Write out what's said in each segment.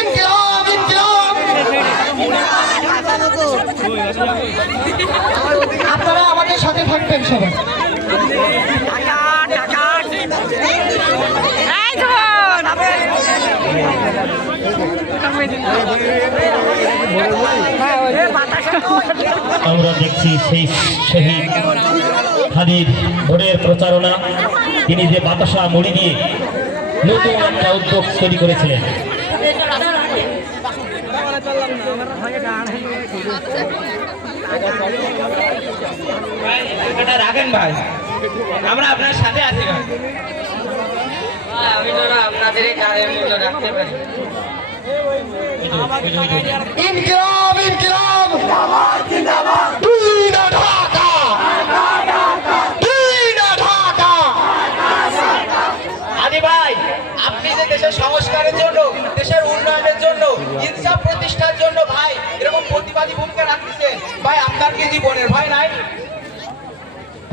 ইনকিলাব ইনকিলাব। আপনারা আমাদের সাথে থাকবেন সবাই। আমরা দেখছি সেই শহীদ হাদির ভোটের প্রচারণা, তিনি যে বাতাসা মুড়ি দিয়ে নতুন একটা উদ্যোগ তৈরি করেছিলেন। রাখেন ভাই, আমরা আপনার সাথে আছি ভাই। আমি তো আপনাদের কাজের মূল্য রাখতে পারি। ইনকিলাব ইনকিলাব জিন্দাবাদ। ঢাকা ঢাকা। আদি ভাই, আপনি যে দেশের সংস্কারের জন্য, দেশের উন্নয়নের জন্য, ইনসাফ প্রতিষ্ঠার জন্য ভাই এরকম প্রতিবাদী ভূমিকা রাখতেছেন ভাই, আপনার কি জীবনের ভয় নাই?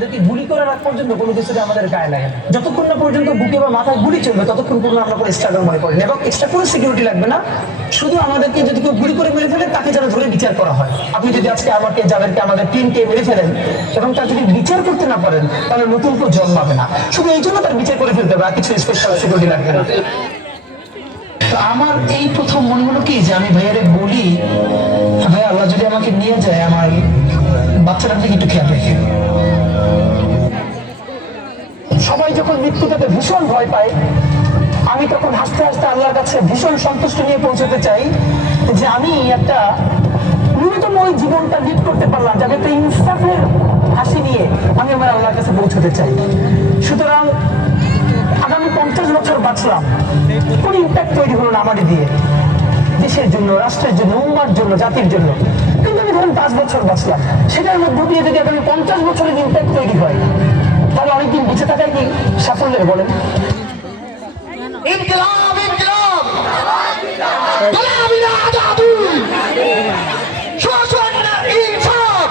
যদি গুলি করার আগ পর্যন্ত কোনো কিছুতে আমাদের গায়ে লাগে না। যতক্ষণ না পর্যন্ত বুকে বা মাথায় গুলি চলবে ততক্ষণ পর্যন্ত আমরা কোনো স্ট্রাগল মনে করি না, এবং এক্সট্রা কোনো সিকিউরিটি লাগবে না। শুধু আমাদেরকে যদি কেউ গুলি করে মেরে ফেলে তাকে যেন ধরে বিচার করা হয়। আপনি যদি আজকে আমাকে যাদেরকে আমাদের টিমকে মেরে ফেলেন এবং তার যদি বিচার করতে না পারেন তাহলে নতুন কেউ জন্মাবে না। শুধু এই জন্য তার বিচার করে ফেলতে হবে, আর কিছু স্পেশাল সিকিউরিটি লাগবে না। তো আমার এই প্রথম মনে হলো কি যে আমি ভাইয়ারে বলি, ভাই আল্লাহ যদি আমাকে নিয়ে যায় আমার বাচ্চাটার দিকে একটু খেয়াল রেখে। সবাই যখন মৃত্যুটাতে ভীষণ ভয় পায়, আমি তখন হাসতে হাসতে আল্লাহর কাছে ভীষণ সন্তুষ্ট নিয়ে পৌঁছতে চাই যে আমি একটা ন্যূনতম ওই জীবনটা লিড করতে পারলাম, যাতে একটা ইনসাফের হাসি নিয়ে আমি আমার আল্লাহর কাছে পৌঁছতে চাই। সুতরাং আগামী 50 বছর বাঁচলাম, কোন ইম্প্যাক্ট তৈরি হলো না আমাদের দিয়ে, দেশের জন্য, রাষ্ট্রের জন্য, উম্মার জন্য, জাতির জন্য। কিন্তু আমি ধরুন 5 বছর বাঁচলাম, সেটার মধ্য দিয়ে যদি আগামী 50 বছরের ইম্প্যাক্ট তৈরি হয় তাহলে অনেকদিন বেঁচে থাকায় কি সাফল্যের বলেন? ইনকিলাব ইনকিলাব। গোলামিনা জাদু। শোষণের ইনসাফ।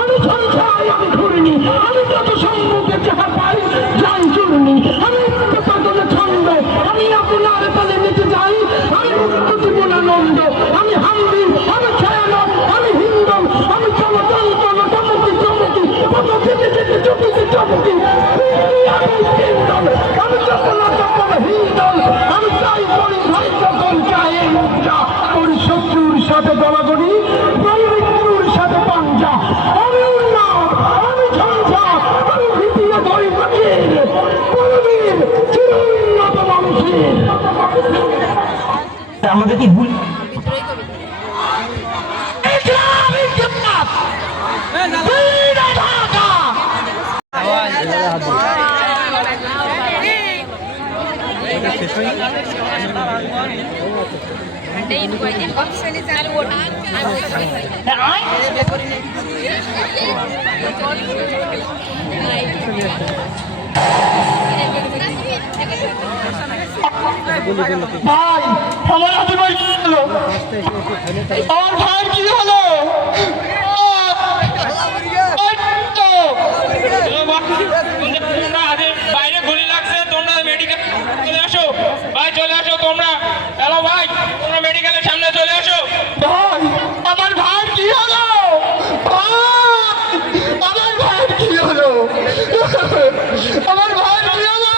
আমি সংখ্যায় আমি ঘুরিনি, আমি যত সম্মুখে যাহা পাই যাই চুরনি, আমি ততলে ছন্দ, আমি আপনার তলে নিতে যাই, আমি মুক্ত জীবনানন্দ, আমি হামদি, আমি খেয়াল, আমি হিন্দম, আমি চমতন্ত চমকি চমকি কত যেতে যেতে চমকি চমকি আমি হিন্দম, আমি চপল চপল হিন্দম, আমি চাই করি ভাই যখন চায়ের মুদ্রা করি শত্রুর সাথে গলাগড়ি, বলি মৃত্যুর সাথে পাঞ্জা, আমি উন্নত, আমি ঝঞ্ঝা, আমি ভীতিয়ে ধরি ফকির, কোনদিন চির উন্নত মানুষের। আমাদের কি ভুল? ভাই, আমার হাতে ভাই কি হলো? আমার ভাই কি হলো? বাইরে গুলি লাগছে, তোমরা মেডিকেল চলে আসো ভাই, চলে আসো তোমরা। হ্যালো ভাই, তোমরা মেডিকেলের সামনে চলে আসো। ভাই, আমার ভাই কি হলো? ভাই, আমার ভাই কি হলো? আমার ভাই কি হলো?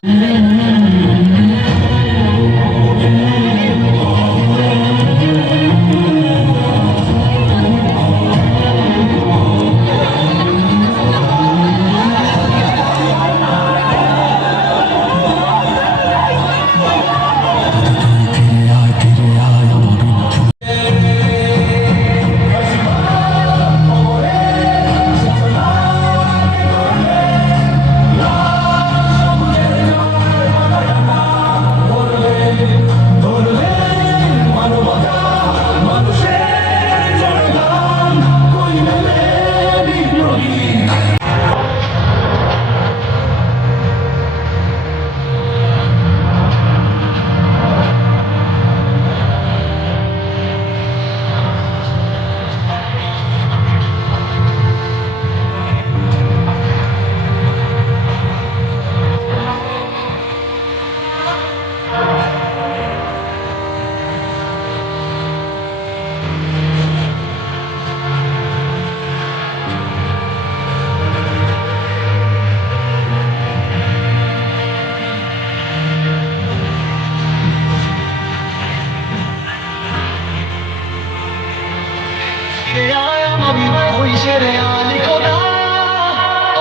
ওই শেরে আলী খোদা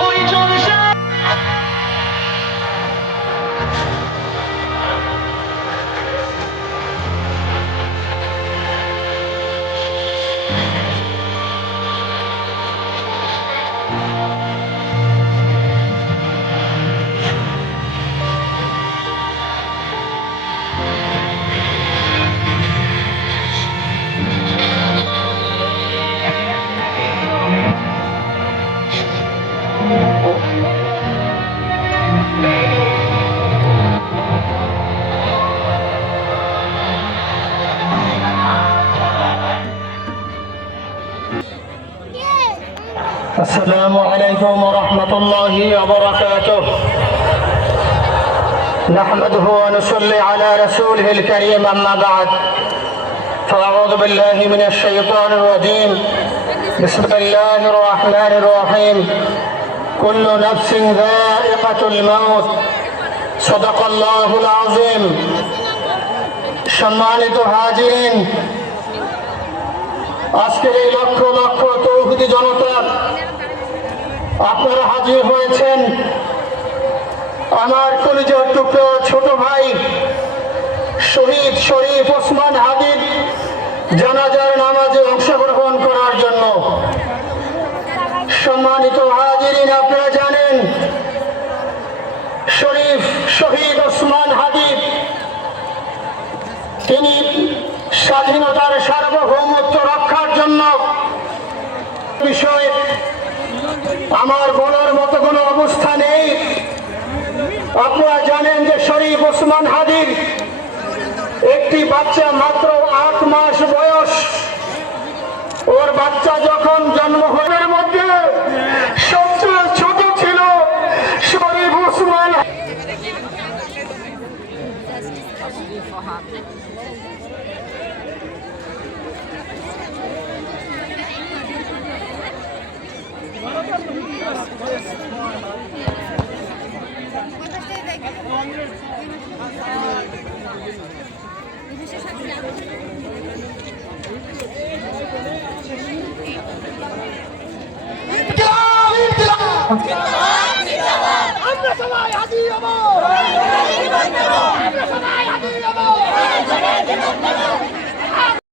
ওই জলসা السلام عليكم ورحمة الله وبركاته. نحمده ونصلي على رسوله الكريم، أما بعد فأعوذ بالله من الشيطان الرجيم. بسم الله الرحمن الرحيم. كل نفس ذائقة الموت. صدق الله العظيم. সম্মানিত হাজিরিন, আজকের এই লক্ষ লক্ষ তৌহিদি জনতা আপনারা হাজির হয়েছেন আমার কলিজার টুকরো ছোট ভাই শহীদ শরীফ ওসমান হাদির জানাজার নামাজে অংশগ্রহণ করার জন্য। সম্মানিত হাজিরিন, আপনারা জানেন শহীদ ওসমান হাদি তিনি স্বাধীনতার সার্বভৌমত্ব রক্ষার জন্য বিষয়ে আমার বলার মতো কোনো অবস্থা নেই। আপনারা জানেন যে শরীফ ওসমান হাদির একটি বাচ্চা মাত্র 8 মাস বয়স। ওর বাচ্চা যখন জন্ম হওয়ার মধ্যে সবচেয়ে ছোট ছিল শরীফ ওসমান। আমরা সবাই হাদি হব।